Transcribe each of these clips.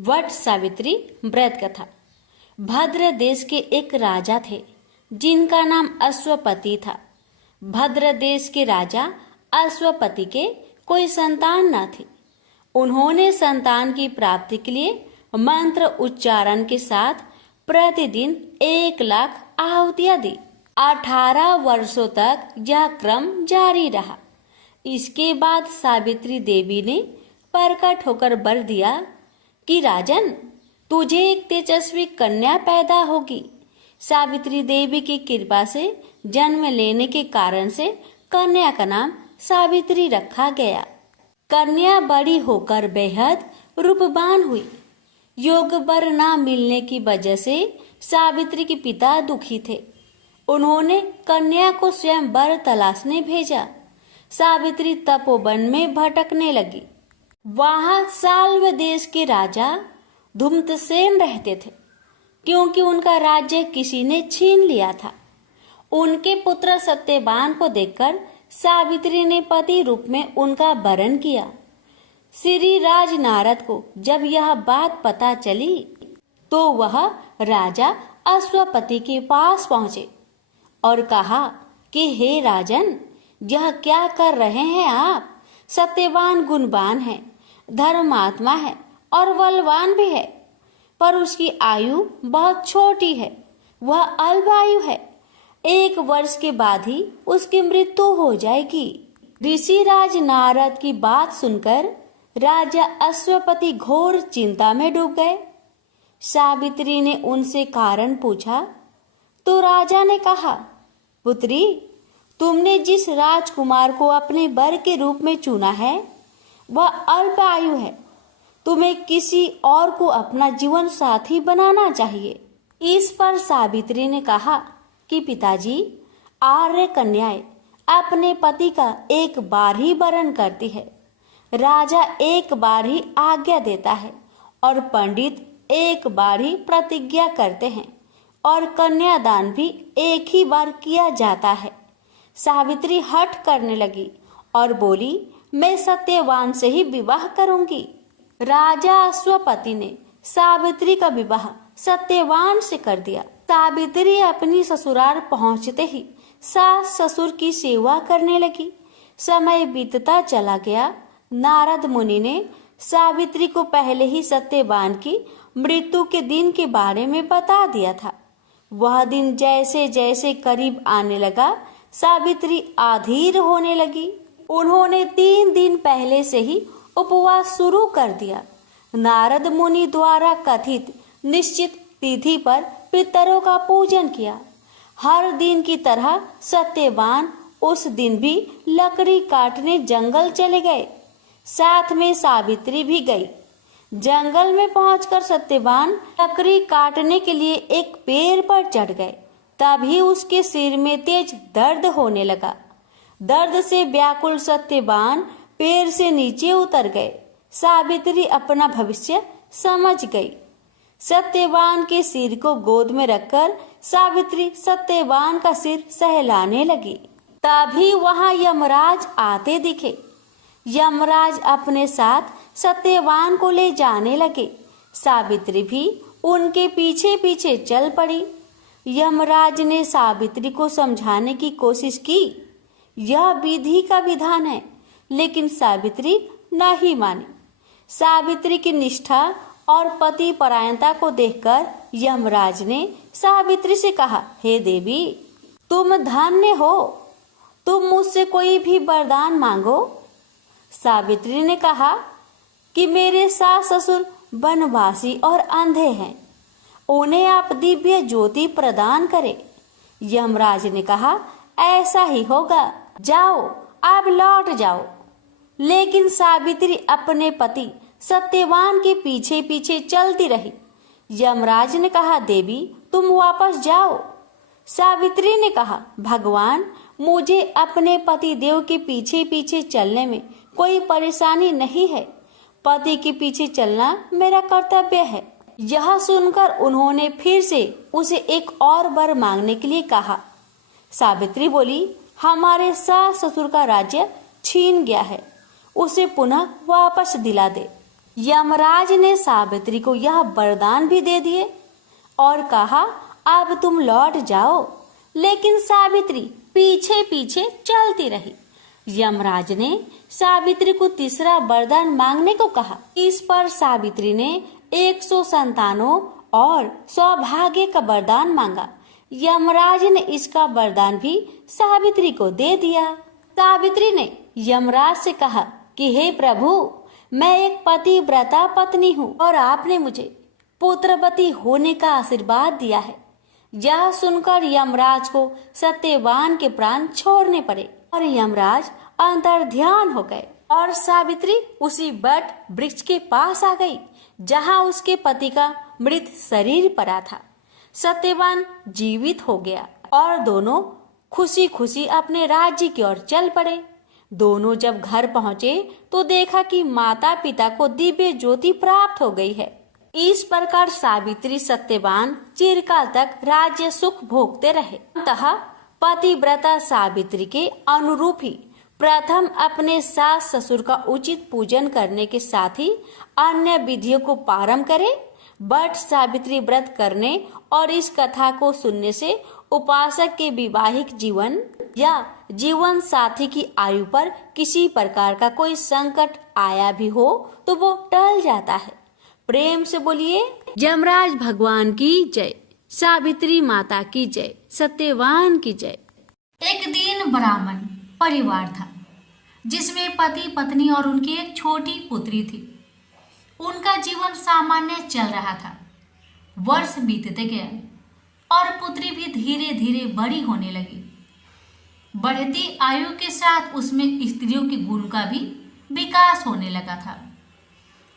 वट सावित्री व्रत कथा। भद्र देश के एक राजा थे जिनका नाम अश्वपति था। भद्र देश के राजा अश्वपति के कोई संतान न थी। उन्होंने संतान की प्राप्ति के लिए मंत्र उच्चारण के साथ प्रतिदिन 1,00,000 आहुतियां दी। 18 वर्षों तक यह क्रम जारी रहा। इसके बाद सावित्री देवी ने प्रकट होकर वर दिया कि राजन, तुझे एक तेजस्वी कन्या पैदा होगी। सावित्री देवी की कृपा से जन्म लेने के कारण से कन्या का नाम सावित्री रखा गया। कन्या बड़ी होकर बेहद रूपवान हुई। योग वर न मिलने की वजह से सावित्री के पिता दुखी थे। उन्होंने कन्या को स्वयं वर तलाशने भेजा। सावित्री तपोवन में भटकने लगी। वहां साल्व देश के राजा धूम्रसेन रहते थे, क्योंकि उनका राज्य किसी ने छीन लिया था। उनके पुत्र सत्यवान को देखकर सावित्री ने पति रूप में उनका वरण किया। श्री राज नारद को जब यह बात पता चली तो वह राजा अश्वपति के पास पहुंचे और कहा कि हे राजन, यह क्या कर रहे हैं आप? सत्यवान गुणवान है, धर्मात्मा है और बलवान भी है, पर उसकी आयु बहुत छोटी है। वह अल्पायु है। 1 वर्ष के बाद ही उसकी मृत्यु हो जाएगी। ऋषिराज नारद की बात सुनकर राजा अश्वपति घोर चिंता में डूब गए। सावित्री ने उनसे कारण पूछा तो राजा ने कहा, पुत्री, तुमने जिस राजकुमार को अपने वर के रूप में चुना है वह अल्प आयु है। तुम्हें किसी और को अपना जीवन साथी बनाना चाहिए। इस पर सावित्री ने कहा कि पिताजी, आर्य कन्याएं अपने पति का एक बार ही वरण करती है। राजा एक बार ही आज्ञा देता है और पंडित एक बार ही प्रतिज्ञा करते हैं और कन्यादान भी एक ही बार किया जाता है। सावित्री हठ करने लगी और बोली, मैं सत्यवान से ही विवाह करूंगी। राजा अश्वपति ने सावित्री का विवाह सत्यवान से कर दिया। सावित्री अपनी ससुराल पहुंचते ही सास ससुर की सेवा करने लगी। समय बीतता चला गया। नारद मुनि ने सावित्री को पहले ही सत्यवान की मृत्यु के दिन के बारे में बता दिया था। वह दिन जैसे जैसे करीब आने लगा, सावित्री अधीर होने लगी। उन्होंने 3 दिन पहले से ही उपवास शुरू कर दिया। नारद मुनि द्वारा कथित निश्चित तिथि पर पितरों का पूजन किया। हर दिन की तरह सत्यवान उस दिन भी लकड़ी काटने जंगल चले गए। साथ में सावित्री भी गई। जंगल में पहुंचकर सत्यवान लकड़ी काटने के लिए एक पेड़ पर चढ़ गए। तभी उसके सिर में तेज दर्द होने लगा। दर्द से व्याकुल सत्यवान पेड़ से नीचे उतर गए। सावित्री अपना भविष्य समझ गई। सत्यवान के सिर को गोद में रखकर सावित्री सत्यवान का सिर सहलाने लगी। तभी वहां यमराज आते दिखे। यमराज अपने साथ सत्यवान को ले जाने लगे। सावित्री भी उनके पीछे पीछे चल पड़ी। यमराज ने सावित्री को समझाने की कोशिश की। यह विधि का विधान है, लेकिन सावित्री नहीं मानी। सावित्री की निष्ठा और पति परायणता को देखकर यमराज ने सावित्री से कहा, हे देवी, तुम धन्य हो। तुम मुझसे कोई भी वरदान मांगो। सावित्री ने कहा कि मेरे सास ससुर वनवासी और अंधे हैं, उन्हें आप दिव्य ज्योति प्रदान करें। यमराज ने कहा, ऐसा ही होगा, जाओ, आप लौट जाओ। लेकिन सावित्री अपने पति सत्यवान के पीछे पीछे चलती रही। यमराज ने कहा, देवी, तुम वापस जाओ। सावित्री ने कहा, भगवान, मुझे अपने पति देव के पीछे पीछे चलने में कोई परेशानी नहीं है। पति के पीछे चलना मेरा कर्तव्य है। यह सुनकर उन्होंने फिर से उसे एक और वर मांगने के लिए कहा। सावित्री बोली, हमारे सास ससुर का राज्य छीन गया है, उसे पुनः वापस दिला दे। यमराज ने सावित्री को यह वरदान भी दे दिए और कहा, अब तुम लौट जाओ। लेकिन सावित्री पीछे पीछे चलती रही। यमराज ने सावित्री को तीसरा वरदान मांगने को कहा। इस पर सावित्री ने 100 संतानों और सौभाग्य का वरदान मांगा। यमराज ने इसका वरदान भी सावित्री को दे दिया। सावित्री ने यमराज से कहा कि हे प्रभु, मैं एक पतिव्रता पत्नी हूँ और आपने मुझे पुत्रवती होने का आशीर्वाद दिया है। यह सुनकर यमराज को सत्यवान के प्राण छोड़ने पड़े और यमराज अंतर्ध्यान हो गए और सावित्री उसी वट वृक्ष के पास आ गई जहाँ उसके पति का मृत शरीर पड़ा था। सत्यवान जीवित हो गया और दोनों खुशी खुशी अपने राज्य की ओर चल पड़े। दोनों जब घर पहुंचे तो देखा कि माता पिता को दिव्य ज्योति प्राप्त हो गई है। इस प्रकार सावित्री सत्यवान चिरकाल तक राज्य सुख भोगते रहे। अतः पतिव्रता सावित्री के अनुरूप ही प्रथम अपने सास ससुर का उचित पूजन करने के साथ ही अन्य विधियों को पारंभ करे। बट सावित्री व्रत करने और इस कथा को सुनने से उपासक के वैवाहिक जीवन या जीवन साथी की आयु पर किसी प्रकार का कोई संकट आया भी हो तो वो टल जाता है। प्रेम से बोलिए यमराज भगवान की जय, सावित्री माता की जय, सत्यवान की जय। एक दीन ब्राह्मण परिवार था जिसमें पति पत्नी और उनकी एक छोटी पुत्री थी। उनका जीवन सामान्य चल रहा था। वर्ष बीतते गए और पुत्री भी धीरे धीरे बड़ी होने लगी। बढ़ती आयु के साथ उसमें स्त्रियों के गुण का भी विकास होने लगा था।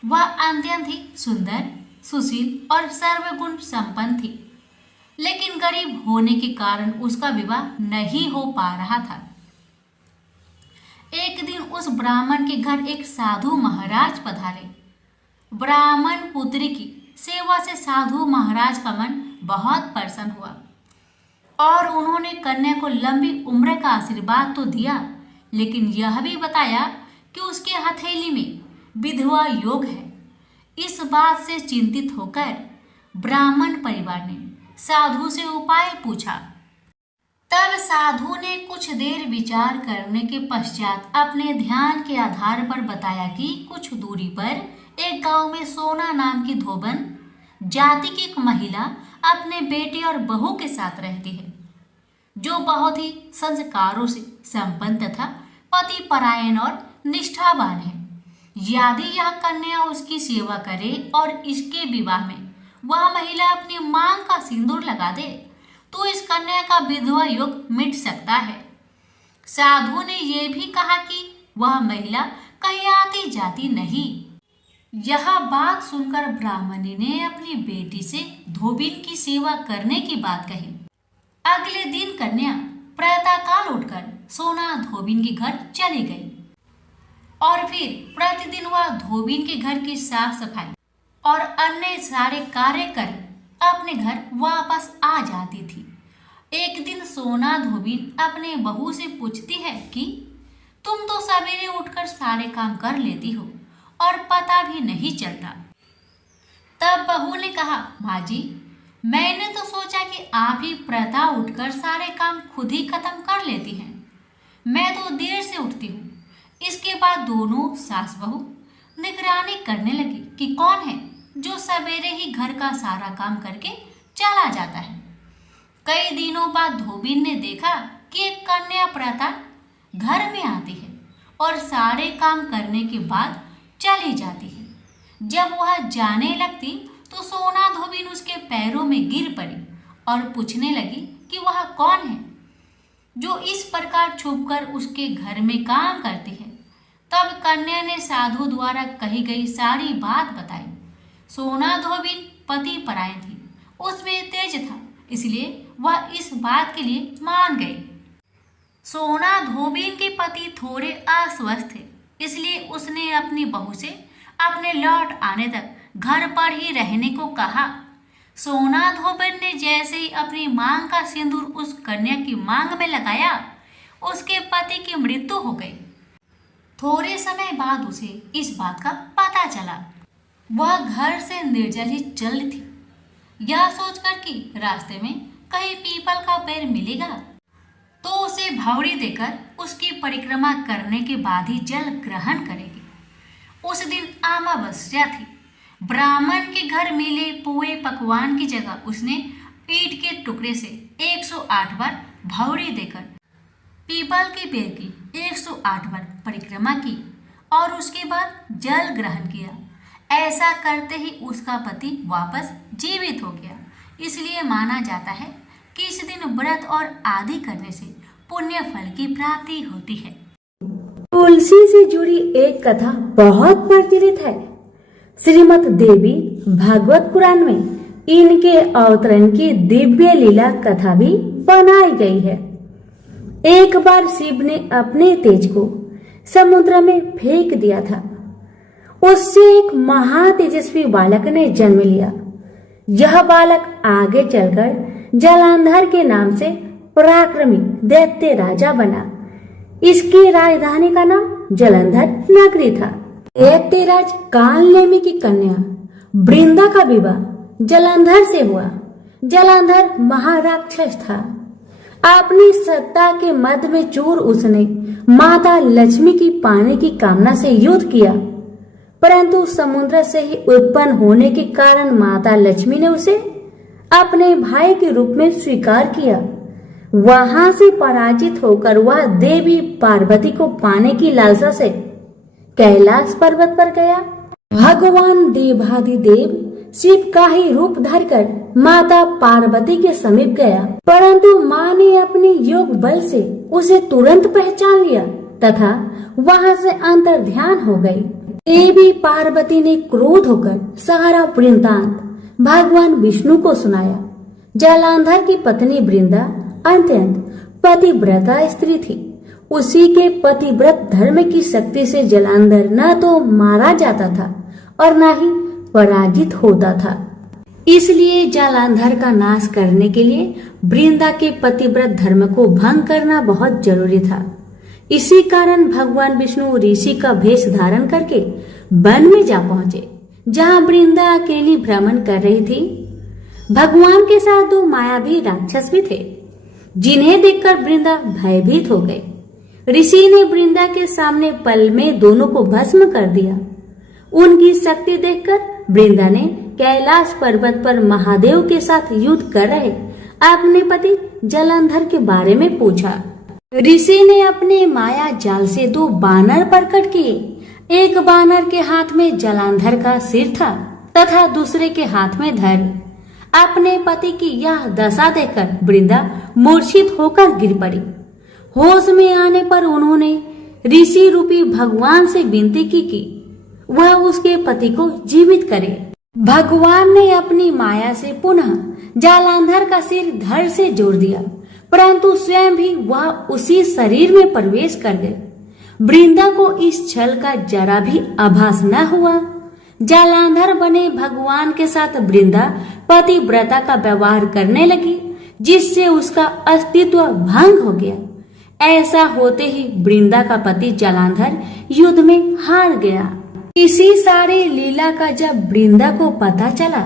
वह अत्यंत ही सुंदर, सुशील और सर्वगुण संपन्न थी, लेकिन गरीब होने के कारण उसका विवाह नहीं हो पा रहा था। एक दिन उस ब्राह्मण के घर एक साधु महाराज पधारे। ब्राह्मण पुत्री की सेवा से साधु महाराज का मन बहुत प्रसन्न हुआ और उन्होंने कन्या को लंबी उम्र का आशीर्वाद तो दिया, लेकिन यह भी बताया कि उसके हथेली में विधवा योग है। इस बात से चिंतित होकर ब्राह्मण परिवार ने साधु से उपाय पूछा। तब साधु ने कुछ देर विचार करने के पश्चात अपने ध्यान के आधार पर बताया कि कुछ दूरी पर एक गांव में सोना नाम की धोबन जाति की एक महिला अपने बेटे और बहू के साथ रहती है, जो बहुत ही संस्कारों से संपन्न तथा पति परायण और निष्ठावान है। यदि यह कन्या उसकी सेवा करे और इसके विवाह में वह महिला अपनी मांग का सिंदूर लगा दे तो इस कन्या का विधवा योग मिट सकता है। साधु ने यह भी कहा कि वह महिला कहीं आती जाती नहीं। यह बात सुनकर ब्राह्मणी ने अपनी बेटी से धोबिन की सेवा करने की बात कही। अगले दिन कन्या प्रातःकाल उठकर सोना धोबिन के घर चली गई और फिर प्रतिदिन वह धोबिन के घर की साफ सफाई और अन्य सारे कार्य कर अपने घर वापस आ जाती थी। एक दिन सोना धोबिन अपने बहू से पूछती है कि तुम तो सवेरे उठकर सारे काम कर लेती हो और पता भी नहीं चलता। तब बहू ने कहा, माँ जी, मैंने तो सोचा कि आप ही प्रातः उठकर सारे काम खुद ही खत्म कर लेती हैं। मैं तो देर से उठती हूँ। इसके बाद दोनों सास बहू निगरानी करने लगी कि कौन है जो सवेरे ही घर का सारा काम करके चला जाता है। कई दिनों बाद धोबिन ने देखा कि एक कन्या प्रातः घर में आती है और सारे काम करने के बाद चली जाती है। जब वह जाने लगती तो सोना धोबिन उसके पैरों में गिर पड़ी और पूछने लगी कि वह कौन है जो इस प्रकार छुपकर उसके घर में काम करती है। तब कन्या ने साधु द्वारा कही गई सारी बात बताई। सोना धोबिन पति परायण थी, उसमें तेज था, इसलिए वह इस बात के लिए मान गई। सोना धोबिन के पति थोड़े अस्वस्थ थे, इसलिए उसने अपनी बहू से अपने लौट आने तक घर पर ही रहने को कहा। सोना धोबिन ने जैसे ही अपनी मांग का सिंदूर उस कन्या की मांग में लगाया, उसके पति की मृत्यु हो गई। थोड़े समय बाद उसे इस बात का पता चला। वह घर से निर्जल ही चल थी, यह सोचकर कि रास्ते में कहीं पीपल का पेड़ मिलेगा तो उसे भौरी देकर उसकी परिक्रमा करने के बाद ही जल ग्रहण करेगी। उस दिन अमावस्या थी। ब्राह्मण के घर मिले पुए पकवान की जगह उसने ईंट के टुकड़े से 108 बार भौरी देकर पीपल के पेड़ की 108 बार परिक्रमा की और उसके बाद जल ग्रहण किया। ऐसा करते ही उसका पति वापस जीवित हो गया। इसलिए माना जाता है कि इस दिन व्रत और आदि करने से पुण्य फल की प्राप्ति होती है। तुलसी से जुड़ी एक कथा बहुत प्रचलित है। श्रीमद् देवी भागवत पुराण में इनके अवतरण की दिव्य लीला कथा भी बनाई गई है। एक बार शिव ने अपने तेज को समुद्र में फेंक दिया था। उससे एक महातेजस्वी बालक ने जन्म लिया। यह बालक आगे चलकर जलांधर के नाम से पराक्रमी दैत्य राजा बना। इसकी राजधानी का नाम जलंधर नगरी था। दैत्यराज कालनेमी की कन्या वृंदा का विवाह जलंधर से हुआ। जलंधर महाराक्षस था। अपनी सत्ता के मद में चूर उसने माता लक्ष्मी की पाने की कामना से युद्ध किया, परंतु समुद्र से ही उत्पन्न होने के कारण माता लक्ष्मी ने उसे अपने भाई के रूप में स्वीकार किया। वहां से पराजित होकर वह देवी पार्वती को पाने की लालसा से कैलाश पर्वत पर गया। भगवान देवाधिदेव शिव का ही रूप धरकर माता पार्वती के समीप गया, परंतु मां ने अपने योग बल से उसे तुरंत पहचान लिया तथा वहां से अंतर्ध्यान हो गई। देवी पार्वती ने क्रोध होकर सारा वृत्तांत भगवान विष्णु को सुनाया। जलांधर की पत्नी वृंदा अत्यंत पतिव्रता स्त्री थी। उसी के पतिव्रत धर्म की शक्ति से जलांधर न तो मारा जाता था और न ही पराजित होता था। इसलिए जलांधर का नाश करने के लिए वृंदा के पतिव्रत धर्म को भंग करना बहुत जरूरी था। इसी कारण भगवान विष्णु ऋषि का भेष धारण करके वन में जा पहुंचे, जहां वृंदा अकेली भ्रमण कर रही थी। भगवान के साथ दो मायावी राक्षस भी थे, जिन्हें देखकर वृंदा भयभीत हो गई। ऋषि ने वृंदा के सामने पल में दोनों को भस्म कर दिया। उनकी शक्ति देखकर वृंदा ने कैलाश पर्वत पर महादेव के साथ युद्ध कर रहे अपने पति जलंधर के बारे में पूछा। ऋषि ने अपने माया जाल से दो बानर प्रकट किए। एक बानर के हाथ में जलंधर का सिर था तथा दूसरे के हाथ में धड़। अपने पति की यह दशा देखकर वृंदा मूर्छित होकर गिर पड़ी। होश में आने पर उन्होंने ऋषि रूपी भगवान से विनती की कि वह उसके पति को जीवित करे। भगवान ने अपनी माया से पुनः जलांधर का सिर धड़ से जोड़ दिया, परंतु स्वयं भी वह उसी शरीर में प्रवेश कर गए। वृंदा को इस छल का जरा भी आभास न हुआ। जलांधर बने भगवान के साथ वृंदा पतिव्रता का व्यवहार करने लगी, जिससे उसका अस्तित्व भंग हो गया। ऐसा होते ही वृंदा का पति जलांधर युद्ध में हार गया। इसी सारी लीला का जब वृंदा को पता चला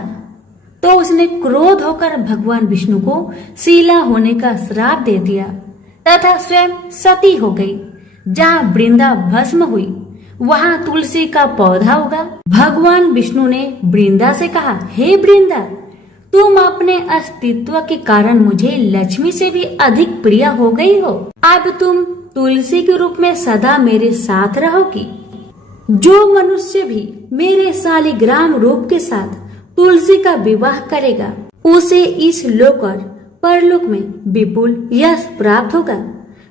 तो उसने क्रोध होकर भगवान विष्णु को शीला होने का श्राप दे दिया तथा स्वयं सती हो गई। जहाँ वृंदा भस्म हुई वहाँ तुलसी का पौधा उगा। भगवान विष्णु ने वृंदा से कहा, हे वृंदा, तुम अपने अस्तित्व के कारण मुझे लक्ष्मी से भी अधिक प्रिय हो गई हो। अब तुम तुलसी के रूप में सदा मेरे साथ रहोगी। जो मनुष्य भी मेरे शालिग्राम रूप के साथ तुलसी का विवाह करेगा उसे इस लोक और परलोक में विपुल यश प्राप्त होगा।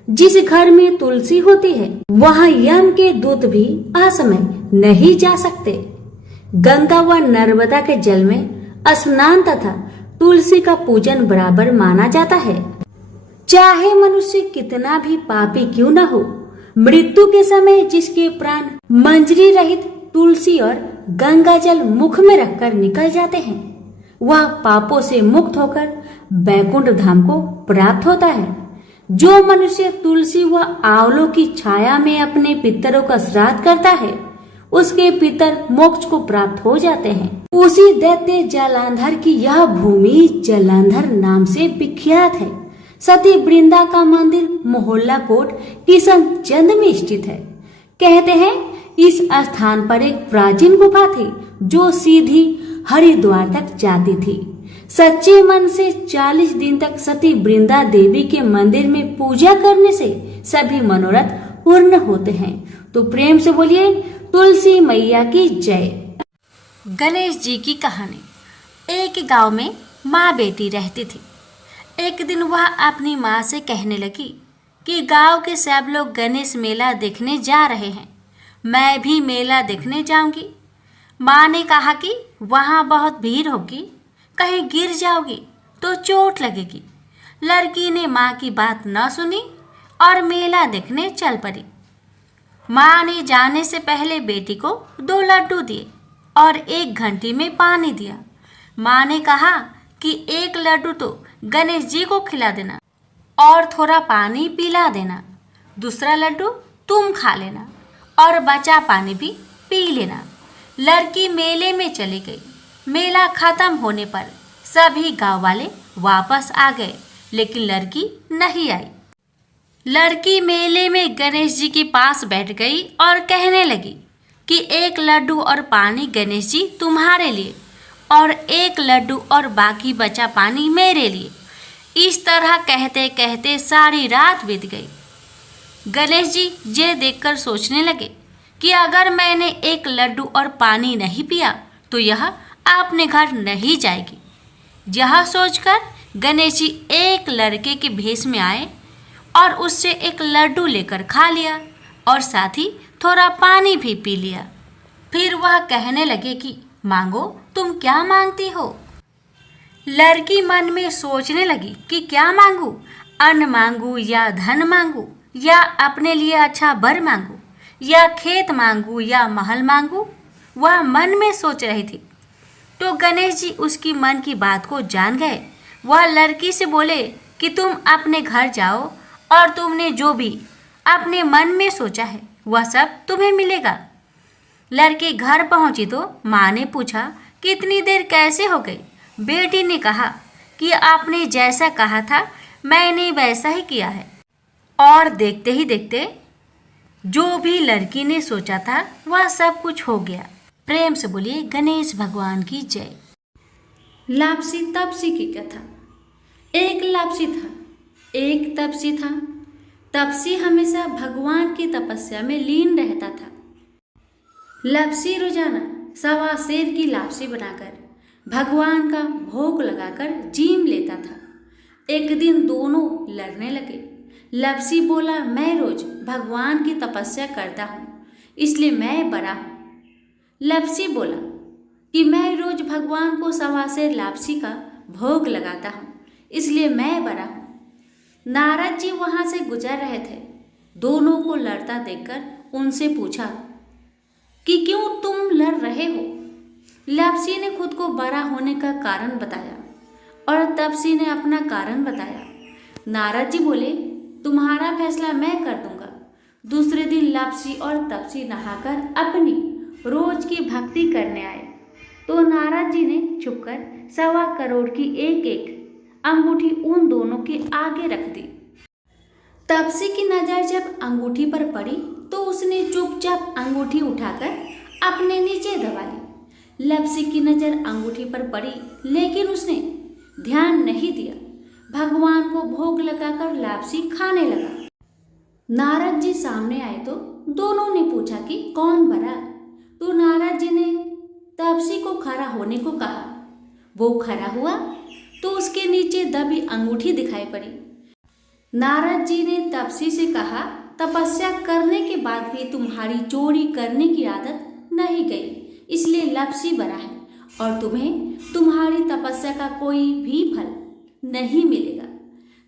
जिस घर में तुलसी होती है वहाँ यम के दूत भी असमय नहीं जा सकते। गंगा व नर्मदा के जल में स्नान तथा तुलसी का पूजन बराबर माना जाता है। चाहे मनुष्य कितना भी पापी क्यों न हो, मृत्यु के समय जिसके प्राण मंजरी रहित तुलसी और गंगा जल मुख में रखकर निकल जाते हैं, वह पापों से मुक्त होकर बैकुंठ धाम को प्राप्त होता है। जो मनुष्य तुलसी व आंवलों की छाया में अपने पितरों का श्राद्ध करता है उसके पितर मोक्ष को प्राप्त हो जाते हैं। उसी दैत्य जालंधर की यह भूमि जालंधर नाम से विख्यात है। सती वृंदा का मंदिर मोहल्ला कोट किशनचंद में स्थित है। कहते हैं इस स्थान पर एक प्राचीन गुफा थी जो सीधी हरिद्वार तक जाती थी। सच्चे मन से 40 दिन तक सती वृंदा देवी के मंदिर में पूजा करने से सभी मनोरथ पूर्ण होते हैं। तो प्रेम से बोलिए तुलसी मैया की जय। गणेश जी की कहानी। एक गांव में माँ बेटी रहती थी। एक दिन वह अपनी माँ से कहने लगी कि गांव के सब लोग गणेश मेला देखने जा रहे हैं, मैं भी मेला देखने जाऊंगी। माँ ने कहा कि वहाँ बहुत भीड़ होगी, कहीं गिर जाओगी तो चोट लगेगी। लड़की ने माँ की बात न सुनी और मेला देखने चल पड़ी। माँ ने जाने से पहले बेटी को 2 लड्डू दिए और 1 घंटी में पानी दिया। माँ ने कहा कि 1 लड्डू तो गणेश जी को खिला देना और थोड़ा पानी पिला देना, दूसरा लड्डू तुम खा लेना और बचा पानी भी पी लेना। लड़की मेले में चली गई। मेला खत्म होने पर सभी गांव वाले वापस आ गए, लेकिन लड़की नहीं आई। लड़की मेले में गणेश जी के पास बैठ गई और कहने लगी कि 1 लड्डू और पानी गणेश जी तुम्हारे लिए और 1 लड्डू और बाकी बचा पानी मेरे लिए। इस तरह कहते कहते सारी रात बीत गई। गणेश जी ये देखकर सोचने लगे कि अगर मैंने 1 लड्डू और पानी नहीं पिया तो यह अपने घर नहीं जाएगी। यह सोचकर गणेश जी एक लड़के के भेष में आए और उससे 1 लड्डू लेकर खा लिया और साथ ही थोड़ा पानी भी पी लिया। फिर वह कहने लगे कि मांगो, तुम क्या मांगती हो। लड़की मन में सोचने लगी कि क्या मांगू, अन्न मांगू या धन मांगू या अपने लिए अच्छा वर मांगू या खेत मांगू या महल मांगू। वह मन में सोच रही थी तो गणेश जी उसकी मन की बात को जान गए। वह लड़की से बोले कि तुम अपने घर जाओ और तुमने जो भी अपने मन में सोचा है वह सब तुम्हें मिलेगा। लड़की घर पहुंची तो माँ ने पूछा कि इतनी देर कैसे हो गई। बेटी ने कहा कि आपने जैसा कहा था मैंने वैसा ही किया है। और देखते ही देखते जो भी लड़की ने सोचा था वह सब कुछ हो गया। प्रेम से बोलिए गणेश भगवान की जय। लापसी तपसी की कथा। एक लापसी था, एक तपसी था। तपसी हमेशा भगवान की तपस्या में लीन रहता था। लापसी रोजाना 1.25 सेर की लापसी बनाकर भगवान का भोग लगाकर जीम लेता था। एक दिन दोनों लड़ने लगे। लापसी बोला, मैं रोज भगवान की तपस्या करता हूँ इसलिए मैं बड़ा हूँ। लापसी बोला कि मैं रोज भगवान को 1.25 सेर लापसी का भोग लगाता हूँ इसलिए मैं बड़ा हूँ। नारद जी वहाँ से गुजर रहे थे। दोनों को लड़ता देखकर उनसे पूछा कि क्यों तुम लड़ रहे हो। लापसी ने खुद को बड़ा होने का कारण बताया और तपसी ने अपना कारण बताया। नारद जी बोले, तुम्हारा फैसला मैं कर दूंगा। दूसरे दिन लापसी और तपसी नहाकर अपनी रोज की भक्ति करने आए तो नारद जी ने छुपकर 1.25 करोड़ की एक अंगूठी उन दोनों के आगे रख दी। तपसी की नजर जब अंगूठी पर पड़ी तो उसने चुपचाप अंगूठी उठाकर अपने नीचे दबा ली। लापसी की नजर अंगूठी पर पड़ी लेकिन उसने ध्यान नहीं दिया। भगवान को भोग लगाकर लापसी खाने लगा। नारद जी सामने आए तो दोनों ने पूछा कि कौन बड़ा। तो नारद जी ने तपसी को खड़ा होने को कहा। वो खड़ा हुआ तो उसके नीचे दबी अंगूठी दिखाई पड़ी। नारद जी ने तपसी से कहा, तपस्या करने के बाद भी तुम्हारी चोरी करने की आदत नहीं गई इसलिए लापसी बड़ा है और तुम्हें तुम्हारी तपस्या का कोई भी फल नहीं मिलेगा।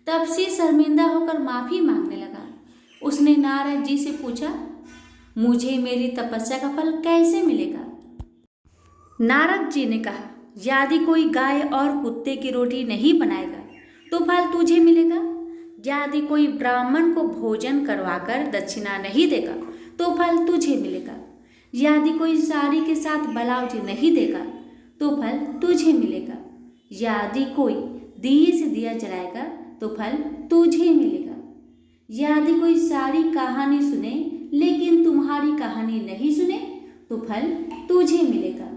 तपसी शर्मिंदा होकर माफी मांगने लगा। उसने नारद जी से पूछा, मुझे मेरी तपस्या का फल कैसे मिलेगा। नारद जी ने कहा, यदि कोई गाय और कुत्ते की रोटी नहीं बनाएगा तो फल तुझे मिलेगा। यदि कोई ब्राह्मण को भोजन करवाकर दक्षिणा नहीं देगा तो फल तुझे मिलेगा। यदि कोई साड़ी के साथ ब्लाउज नहीं देगा तो फल तुझे मिलेगा। यदि कोई दिए से दिया जलाएगा तो फल तुझे मिलेगा। यदि कोई सारी कहानी सुने लेकिन तुम्हारी कहानी नहीं सुने तो फल तुझे मिलेगा।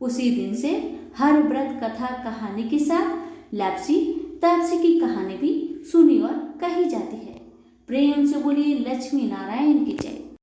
उसी दिन से हर व्रत कथा कहानी के साथ लापसी तापसी की कहानी भी सुनी और कही जाती है। प्रेम से बोलिए लक्ष्मी नारायण की जय।